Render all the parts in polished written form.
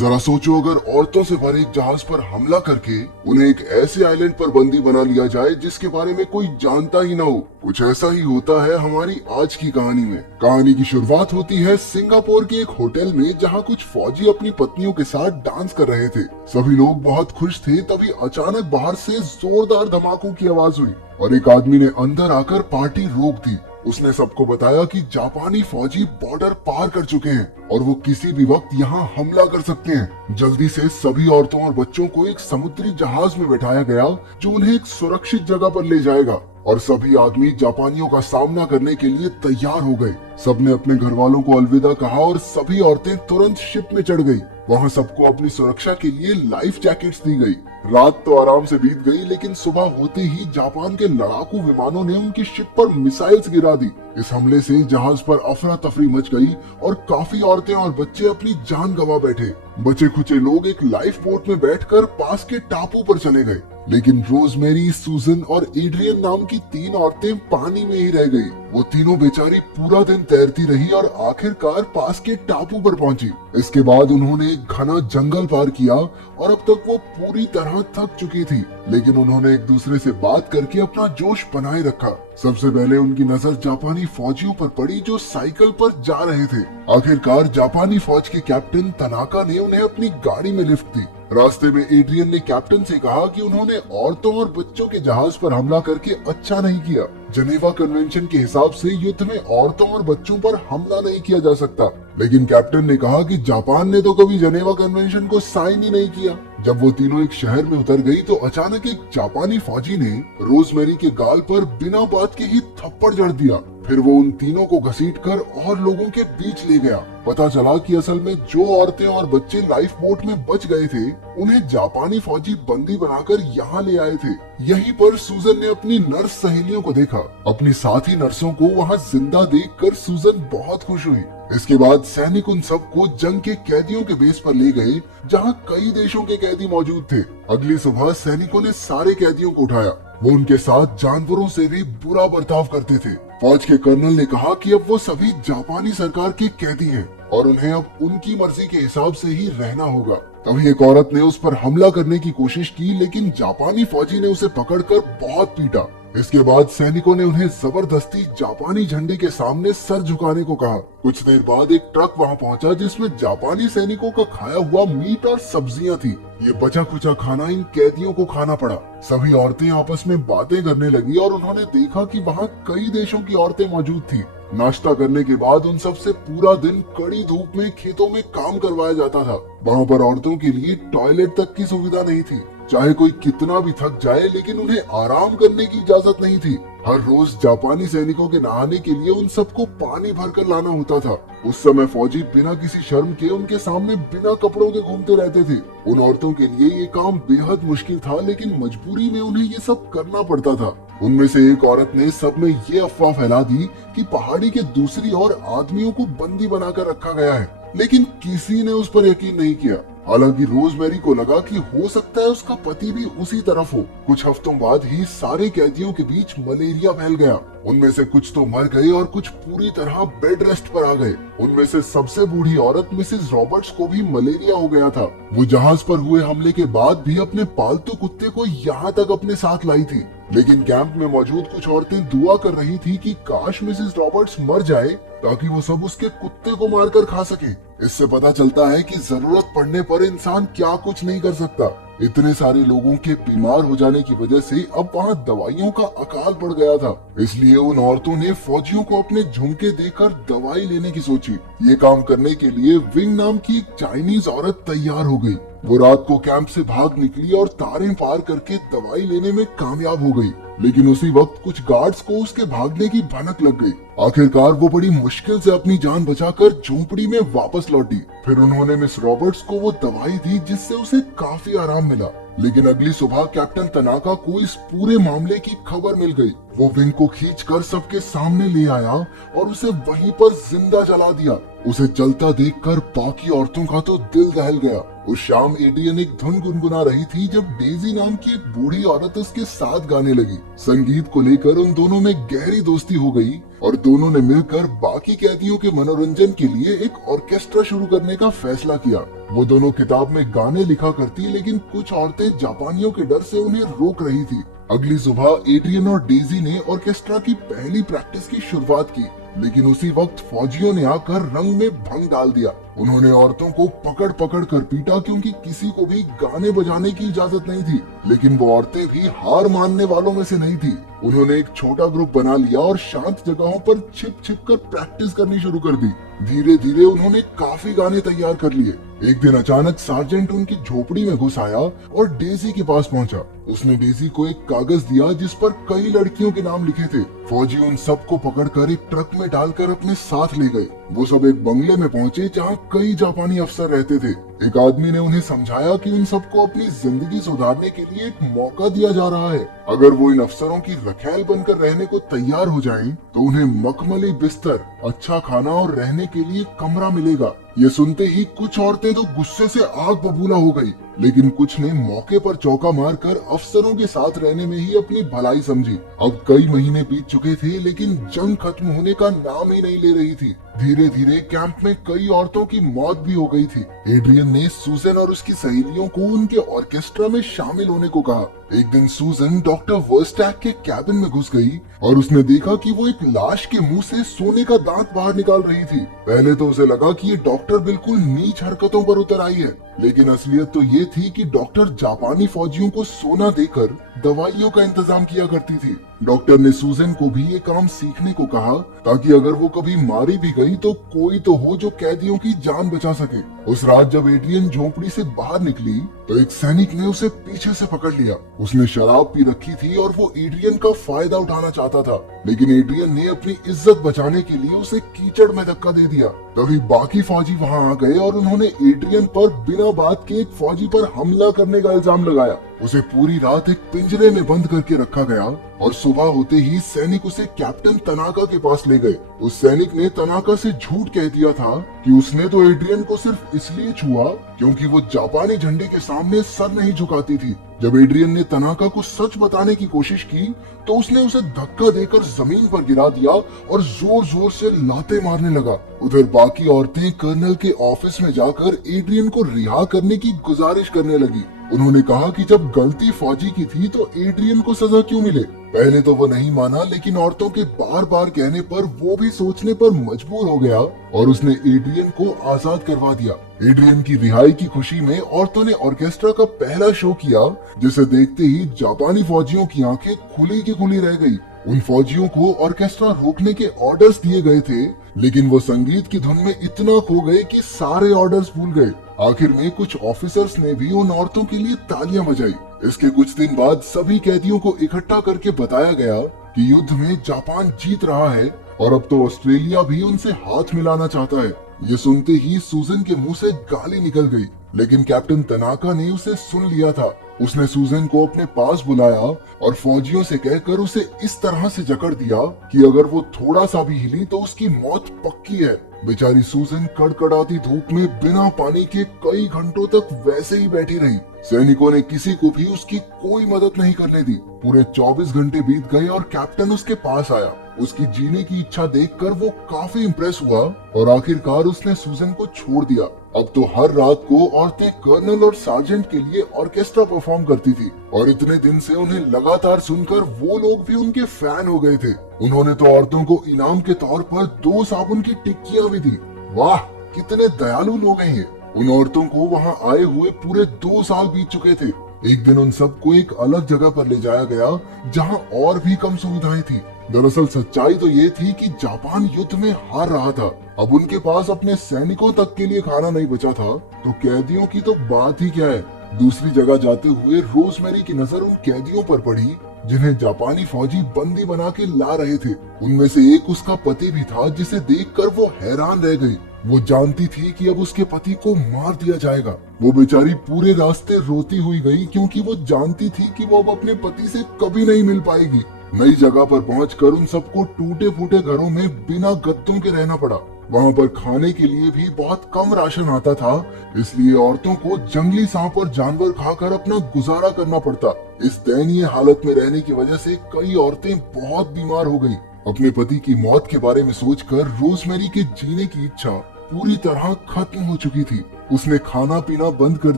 जरा सोचो, अगर औरतों से भरे एक जहाज पर हमला करके उन्हें एक ऐसे आइलैंड पर बंदी बना लिया जाए जिसके बारे में कोई जानता ही ना हो। कुछ ऐसा ही होता है हमारी आज की कहानी में। कहानी की शुरुआत होती है सिंगापुर के एक होटल में, जहां कुछ फौजी अपनी पत्नियों के साथ डांस कर रहे थे। सभी लोग बहुत खुश थे, तभी अचानक बाहर से जोरदार धमाकों की आवाज हुई और एक आदमी ने अंदर आकर पार्टी रोक दी। उसने सबको बताया कि जापानी फौजी बॉर्डर पार कर चुके हैं और वो किसी भी वक्त यहाँ हमला कर सकते हैं। जल्दी से सभी औरतों और बच्चों को एक समुद्री जहाज में बैठाया गया जो उन्हें एक सुरक्षित जगह पर ले जाएगा और सभी आदमी जापानियों का सामना करने के लिए तैयार हो गए। सबने अपने घर वालों को अलविदा कहा और सभी औरतें तुरंत शिप में चढ़ गई। वहाँ सबको अपनी सुरक्षा के लिए लाइफ जैकेट्स दी गई। रात तो आराम से बीत गई, लेकिन सुबह होते ही जापान के लड़ाकू विमानों ने उनकी शिप पर मिसाइल्स गिरा दी। इस हमले से जहाज पर अफरा तफरी मच गई और काफी औरतें और बच्चे अपनी जान गंवा बैठे। बचे खुचे लोग एक लाइफ बोट में बैठकर पास के टापू पर चले गए, लेकिन रोजमेरी, सूजन और एड्रियन नाम की 3 औरतें पानी में ही रह गई। वो तीनों बेचारी पूरा दिन तैरती रही और आखिरकार पास के टापू पर पहुंची। इसके बाद उन्होंने एक घना जंगल पार किया और अब तक वो पूरी तरह थक चुकी थी, लेकिन उन्होंने एक दूसरे से बात करके अपना जोश बनाए रखा। सबसे पहले उनकी नजर जापानी फौजियों पर पड़ी जो साइकिल पर जा रहे थे। आखिरकार जापानी फौज के कैप्टन तनाका ने उन्हें अपनी गाड़ी में लिफ्ट दी। रास्ते में एड्रियन ने कैप्टन से कहा कि उन्होंने औरतों और बच्चों के जहाज पर हमला करके अच्छा नहीं किया। जनेवा कन्वेंशन के हिसाब से युद्ध में औरतों और बच्चों पर हमला नहीं किया जा सकता, लेकिन कैप्टन ने कहा कि जापान ने तो कभी जनेवा कन्वेंशन को साइन ही नहीं किया। जब वो तीनों एक शहर में उतर गई तो अचानक एक जापानी फौजी ने रोजमेरी के गाल पर बिना बात के ही थप्पड़ जड़ दिया। फिर वो उन तीनों को घसीटकर और लोगों के बीच ले गया। पता चला कि असल में जो औरतें और बच्चे लाइफ बोट में बच गए थे, उन्हें जापानी फौजी बंदी बनाकर यहाँ ले आए थे। यहीं पर सूजन ने अपनी नर्स सहेलियों को देखा। अपनी साथी नर्सों को वहाँ जिंदा देखकर सूजन बहुत खुश हुई। इसके बाद सैनिक उन सबको जंग के कैदियों के बेस पर ले गए, जहाँ कई देशों के कैदी मौजूद थे। अगली सुबह सैनिकों ने सारे कैदियों को उठाया। वो उनके साथ जानवरों से भी बुरा बर्ताव करते थे। फौज के कर्नल ने कहा कि अब वो सभी जापानी सरकार के कैदी हैं और उन्हें अब उनकी मर्जी के हिसाब से ही रहना होगा। तभी एक औरत ने उस पर हमला करने की कोशिश की, लेकिन जापानी फौजी ने उसे पकड़कर बहुत पीटा। इसके बाद सैनिकों ने उन्हें जबरदस्ती जापानी झंडे के सामने सर झुकाने को कहा। कुछ देर बाद एक ट्रक वहां पहुंचा जिसमें जापानी सैनिकों का खाया हुआ मीट और सब्जियां थी। ये बचा खुचा खाना इन कैदियों को खाना पड़ा। सभी औरतें आपस में बातें करने लगी और उन्होंने देखा कि वहाँ कई देशों की औरतें मौजूद थी। नाश्ता करने के बाद उन सब से पूरा दिन कड़ी धूप में खेतों में काम करवाया जाता था। वहाँ पर औरतों के लिए टॉयलेट तक की सुविधा नहीं थी। चाहे कोई कितना भी थक जाए, लेकिन उन्हें आराम करने की इजाजत नहीं थी। हर रोज जापानी सैनिकों के नहाने के लिए उन सबको पानी भरकर लाना होता था। उस समय फौजी बिना किसी शर्म के उनके सामने बिना कपड़ों के घूमते रहते थे। उन औरतों के लिए ये काम बेहद मुश्किल था, लेकिन मजबूरी में उन्हें ये सब करना पड़ता था। उनमें से एक औरत ने सब में ये अफवाह फैला दी कि पहाड़ी के दूसरी ओर आदमियों को बंदी बनाकर रखा गया है, लेकिन किसी ने उस पर यकीन नहीं किया। हालांकि रोजमेरी को लगा कि हो सकता है उसका पति भी उसी तरफ हो। कुछ हफ्तों बाद ही सारे कैदियों के बीच मलेरिया फैल गया। उनमें से कुछ तो मर गए और कुछ पूरी तरह बेड रेस्ट पर आ गए। उनमें से सबसे बूढ़ी औरत मिसेस रॉबर्ट्स को भी मलेरिया हो गया था। वो जहाज पर हुए हमले के बाद भी अपने पालतू कुत्ते को यहाँ तक अपने साथ लाई थी, लेकिन कैंप में मौजूद कुछ औरतें दुआ कर रही थी कि काश मिसेस रॉबर्ट्स मर जाए ताकि वो सब उसके कुत्ते को मारकर खा सके। इससे पता चलता है कि जरूरत पड़ने पर इंसान क्या कुछ नहीं कर सकता। इतने सारे लोगों के बीमार हो जाने की वजह से अब वहाँ दवाइयों का अकाल पड़ गया था। इसलिए उन औरतों ने फौजियों को अपने झुमके देकर दवाई लेने की सोची। ये काम करने के लिए विंग नाम की एक चाइनीज औरत तैयार हो गई। वो रात को कैंप से भाग निकली और तारें पार करके दवाई लेने में कामयाब हो गई, लेकिन उसी वक्त कुछ गार्ड्स को उसके भागने की भनक लग गई। आखिरकार वो बड़ी मुश्किल से अपनी जान बचाकर झोंपड़ी में वापस लौटी। फिर उन्होंने मिस रॉबर्ट्स को वो दवाई दी जिससे उसे काफी आराम मिला। लेकिन अगली सुबह कैप्टन तनाका को इस पूरे मामले की खबर मिल गई। वो विंग को खींचकर सबके सामने ले आया और उसे वहीं पर जिंदा जला दिया। उसे जलता देखकर बाकी औरतों का तो दिल दहल गया। उस शाम एड्रियन एक धुन गुनगुना रही थी जब डेजी नाम की एक बूढ़ी औरत उसके साथ गाने लगी। संगीत को लेकर उन दोनों में गहरी दोस्ती हो गई और दोनों ने मिलकर बाकी कैदियों के मनोरंजन के लिए एक ऑर्केस्ट्रा शुरू करने का फैसला किया। वो दोनों किताब में गाने लिखा करती, लेकिन कुछ औरतें जापानियों के डर से उन्हें रोक रही थी। अगली सुबह एड्रियन और डेजी ने ऑर्केस्ट्रा की पहली प्रैक्टिस की शुरुआत की, लेकिन उसी वक्त फौजियों ने आकर रंग में भंग डाल दिया। उन्होंने औरतों को पकड़ पकड़ कर पीटा, क्योंकि किसी को भी गाने बजाने की इजाजत नहीं थी। लेकिन वो औरतें भी हार मानने वालों में से नहीं थी। उन्होंने एक छोटा ग्रुप बना लिया और शांत जगहों पर छिप छिप कर प्रैक्टिस करनी शुरू कर दी। धीरे धीरे उन्होंने काफी गाने तैयार कर लिए। एक दिन अचानक सार्जेंट उनकी झोपड़ी में घुस आया और डेजी के पास पहुंचा। उसने डेजी को एक कागज दिया जिस पर कई लड़कियों के नाम लिखे थे। फौजी उन सबको पकड़कर एक ट्रक में डालकर अपने साथ ले गए। वो सब एक बंगले में पहुंचे जहां कई जापानी अफसर रहते थे। एक आदमी ने उन्हें समझाया कि उन सबको अपनी जिंदगी सुधारने के लिए एक मौका दिया जा रहा है। अगर वो इन अफसरों की रखैल बनकर रहने को तैयार हो जाएं, तो उन्हें मखमली बिस्तर, अच्छा खाना और रहने के लिए कमरा मिलेगा। ये सुनते ही कुछ औरतें तो गुस्से से आग बबूला हो गई, लेकिन कुछ ने मौके पर चौका मारकर अफसरों के साथ रहने में ही अपनी भलाई समझी। अब कई महीने बीत चुके थे, लेकिन जंग खत्म होने का नाम ही नहीं ले रही थी। धीरे धीरे कैंप में कई औरतों की मौत भी हो गई थी। एड्रियन ने सूजन और उसकी सहेलियों को उनके ऑर्केस्ट्रा में शामिल होने को कहा। एक दिन सूजन डॉक्टर वर्स्टैक के कैबिन में घुस गई और उसने देखा कि वो एक लाश के मुंह से सोने का दांत बाहर निकाल रही थी। पहले तो उसे लगा कि ये डॉक्टर बिल्कुल नीच हरकतों पर उतर आई है, लेकिन असलियत तो ये थी कि डॉक्टर जापानी फौजियों को सोना देकर दवाइयों का इंतजाम किया करती थी। डॉक्टर ने सूजन को भी ये काम सीखने को कहा, ताकि अगर वो कभी मारी भी गई तो कोई तो हो जो कैदियों की जान बचा सके। उस रात जब एड्रियन झोपड़ी से बाहर निकली, तो एक सैनिक ने उसे पीछे से पकड़ लिया। उसने शराब पी रखी थी और वो एड्रियन का फायदा उठाना चाहता था, लेकिन एड्रियन ने अपनी इज्जत बचाने के लिए उसे कीचड़ में धक्का दे दिया। तभी बाकी फौजी वहां आ गए और उन्होंने एड्रियन पर बिना बात के एक फौजी पर हमला करने का इल्जाम लगाया। उसे पूरी रात एक पिंजरे में बंद करके रखा गया और सुबह होते ही सैनिक उसे कैप्टन तनाका के पास ले गए। उस सैनिक ने तनाका से झूठ कह दिया था कि उसने तो एड्रियन को सिर्फ इसलिए छुआ क्योंकि वो जापानी झंडे के सामने सर नहीं झुकाती थी। जब एड्रियन ने तनाका को सच बताने की कोशिश की, तो उसने उसे धक्का देकर जमीन पर गिरा दिया और जोर जोर से लाते मारने लगा। उधर बाकी औरतें कर्नल के ऑफिस में जाकर एड्रियन को रिहा करने की गुजारिश करने लगी। उन्होंने कहा कि जब गलती फौजी की थी तो एड्रियन को सजा क्यों मिले। पहले तो वो नहीं माना, लेकिन औरतों के बार बार कहने पर वो भी सोचने पर मजबूर हो गया और उसने एड्रियन को आजाद करवा दिया। एड्रियन की रिहाई की खुशी में औरतों ने ऑर्केस्ट्रा का पहला शो किया, जिसे देखते ही जापानी फौजियों की आंखें खुली की खुली रह गई। उन फौजियों को ऑर्केस्ट्रा रोकने के ऑर्डर्स दिए गए थे, लेकिन वो संगीत की धुन में इतना खो गए कि सारे ऑर्डर्स भूल गए। आखिर में कुछ ऑफिसर्स ने भी उन औरतों के लिए तालियां बजाई। इसके कुछ दिन बाद सभी कैदियों को इकट्ठा करके बताया गया कि युद्ध में जापान जीत रहा है और अब तो ऑस्ट्रेलिया भी उनसे हाथ मिलाना चाहता है। ये सुनते ही सूजन के मुंह से गाली निकल गई, लेकिन कैप्टन तनाका ने उसे सुन लिया था। उसने सूजन को अपने पास बुलाया और फौजियों से कहकर उसे इस तरह से जकड़ दिया कि अगर वो थोड़ा सा भी हिली तो उसकी मौत पक्की है। बेचारी सूजन कड़कड़ाती धूप में बिना पानी के कई घंटों तक वैसे ही बैठी रही। सैनिकों ने किसी को भी उसकी कोई मदद नहीं करने दी। पूरे 24 घंटे बीत गए और कैप्टन उसके पास आया। उसकी जीने की इच्छा देखकर वो काफी इम्प्रेस हुआ और आखिरकार उसने सूजन को छोड़ दिया। अब तो हर रात को औरतें कर्नल और सार्जेंट के लिए ऑर्केस्ट्रा परफॉर्म करती थी और इतने दिन से उन्हें लगातार सुनकर वो लोग भी उनके फैन हो गए थे। उन्होंने तो औरतों को इनाम के तौर पर 2 साबुन की टिक्कियां भी दी। वाह, कितने दयालु लोग हैं ये। उन औरतों को वहां आए हुए पूरे 2 साल बीत चुके थे। एक दिन उन सबको एक अलग जगह पर ले जाया गया जहां और भी कम सुविधाएं थी। दरअसल सच्चाई तो ये थी कि जापान युद्ध में हार रहा था। अब उनके पास अपने सैनिकों तक के लिए खाना नहीं बचा था, तो कैदियों की तो बात ही क्या है। दूसरी जगह जाते हुए रोजमेरी की नजर उन कैदियों पर पड़ी जिन्हें जापानी फौजी बंदी बना के ला रहे थे। उनमें से एक उसका पति भी था, जिसे देखकर वो हैरान रह गई। वो जानती थी कि अब उसके पति को मार दिया जाएगा। वो बेचारी पूरे रास्ते रोती हुई गई, क्योंकि वो जानती थी कि वो अब अपने पति से कभी नहीं मिल पाएगी। नई जगह पर पहुंचकर उन सबको टूटे फूटे घरों में बिना गद्दों के रहना पड़ा। वहां पर खाने के लिए भी बहुत कम राशन आता था, इसलिए औरतों को जंगली सांप और जानवर खाकर अपना गुजारा करना पड़ता। इस दयनीय हालत में रहने की वजह से कई औरतें बहुत बीमार हो गई। अपने पति की मौत के बारे में सोचकर रोजमेरी के जीने की इच्छा पूरी तरह खत्म हो चुकी थी। उसने खाना पीना बंद कर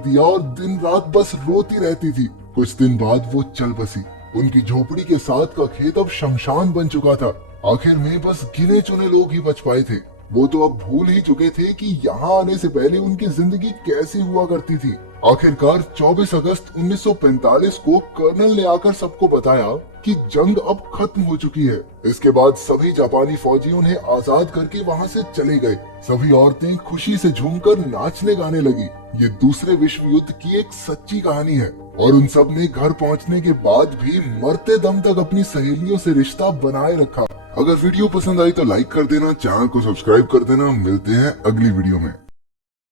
दिया और दिन रात बस रोती रहती थी। कुछ दिन बाद वो चल बसी। उनकी झोपड़ी के साथ का खेत अब शमशान बन चुका था। आखिर में बस गिने चुने लोग ही बच पाए थे। वो तो अब भूल ही चुके थे कि यहाँ आने से पहले उनकी जिंदगी कैसी हुआ करती थी। आखिरकार 24 अगस्त 1945 को कर्नल ने आकर सबको बताया कि जंग अब खत्म हो चुकी है। इसके बाद सभी जापानी फौजी उन्हें आजाद करके वहाँ से चले गए। सभी औरतें खुशी से झूमकर नाचने गाने लगी। ये दूसरे विश्व युद्ध की एक सच्ची कहानी है और उन सब ने घर पहुँचने के बाद भी मरते दम तक अपनी सहेलियों से रिश्ता बनाए रखा। अगर वीडियो पसंद आई तो लाइक कर देना, चैनल को सब्सक्राइब कर देना। मिलते हैं अगली वीडियो में।